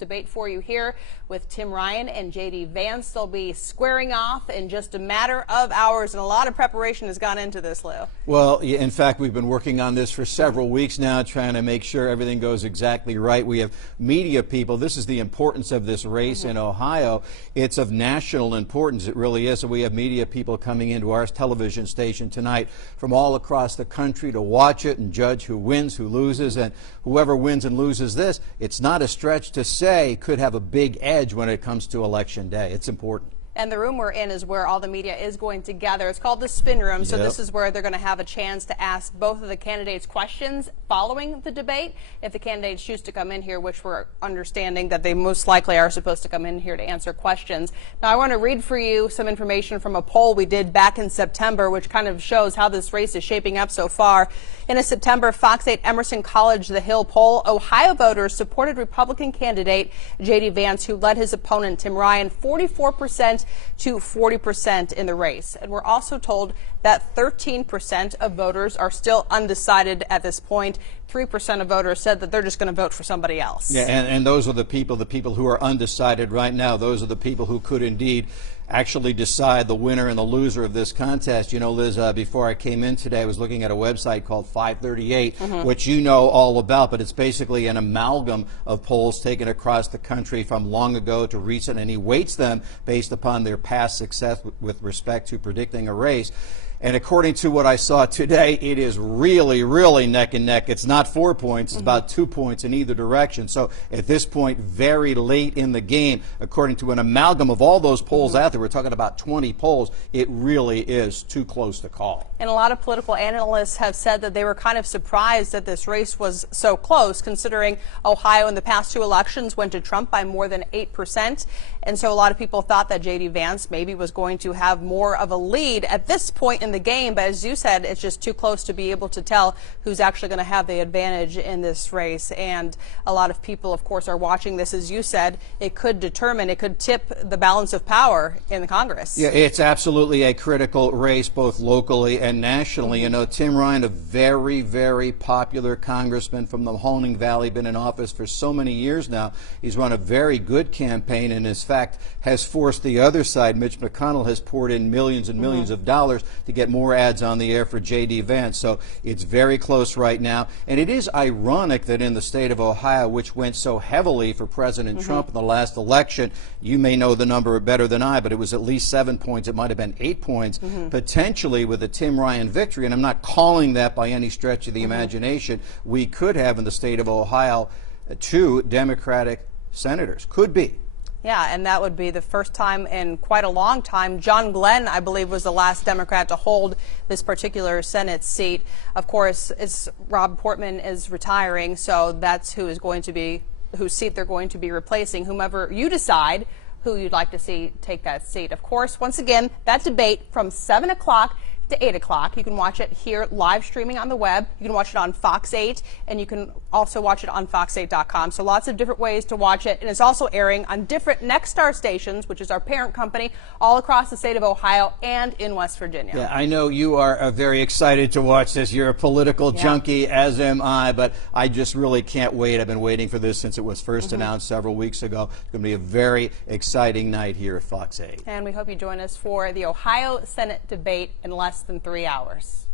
debate for you here with Tim Ryan and J.D. Vance. They'll be squaring off in just a matter of hours, and a lot of preparation has gone into this, Lou. Well, in fact, we've been working on this for several weeks now, trying to make sure everything goes exactly right. We have media people. This is the importance of this race in Ohio. It's of national importance. It really is. So we have media people coming into our television station tonight from all across the country to watch it and judge who wins, who loses, and whoever wins and loses this, it's not a stretch to say, could have a big edge when it comes to Election Day. It's important. And the room we're in is where all the media is going to gather. It's called the spin room. So this is where they're going to have a chance to ask both of the candidates questions following the debate. If the candidates choose to come in here, which we're understanding that they most likely are supposed to come in here to answer questions. Now, I want to read for you some information from a poll we did back in September, which kind of shows how this race is shaping up so far. In a September Fox 8 Emerson College The Hill poll, Ohio voters supported Republican candidate J.D. Vance, who led his opponent Tim Ryan 44% to 40% in the race. And we're also told that 13% of voters are still undecided at this point. 3% of voters said that they're just going to vote for somebody else. Yeah, and those are the people who are undecided right now. Those are the people who could indeed actually decide the winner and the loser of this contest. You know, Liz, before I came in today, I was looking at a website called 538, which you know all about, but it's basically an amalgam of polls taken across the country from long ago to recent, and he weights them based upon their past success with respect to predicting a race. And according to what I saw today, it is really, really neck and neck. It's not 4 points. It's about 2 points in either direction. So at this point, very late in the game, according to an amalgam of all those polls out there, we're talking about 20 polls, it really is too close to call. And a lot of political analysts have said that they were kind of surprised that this race was so close, considering Ohio in the past two elections went to Trump by more than 8%. And so a lot of people thought that J.D. Vance maybe was going to have more of a lead at this point in the game, but as you said, it's just too close to be able to tell who's actually going to have the advantage in this race. And a lot of people, of course, are watching this. As you said, it could tip the balance of power in the Congress. Yeah, it's absolutely a critical race, both locally and nationally. You know, Tim Ryan, a very, very popular congressman from the Mahoning Valley, been in office for so many years now. He's run a very good campaign, and in fact has forced the other side. Mitch McConnell has poured in millions and millions of dollars to get more ads on the air for J.D. Vance. So it's very close right now. And it is ironic that in the state of Ohio, which went so heavily for President Trump in the last election, you may know the number better than I, but it was at least 7 points. It might have been 8 points, potentially with a Tim Ryan victory. And I'm not calling that by any stretch of the imagination. We could have in the state of Ohio 2 Democratic senators. Could be. Yeah, and that would be the first time in quite a long time. John Glenn, I believe, was the last Democrat to hold this particular Senate seat. Of course, Rob Portman is retiring, so that's whose seat they're going to be replacing. Whomever you decide who you'd like to see take that seat. Of course, once again, that debate from 7 o'clock to 8 o'clock. You can watch it here live streaming on the web. You can watch it on Fox 8, and you can also watch it on fox8.com. So lots of different ways to watch it. And it's also airing on different Nexstar stations, which is our parent company, all across the state of Ohio and in West Virginia. Yeah, I know you are very excited to watch this. You're a political junkie, as am I, but I just really can't wait. I've been waiting for this since it was first announced several weeks ago. It's going to be a very exciting night here at Fox 8. And we hope you join us for the Ohio Senate debate in less than 3 hours.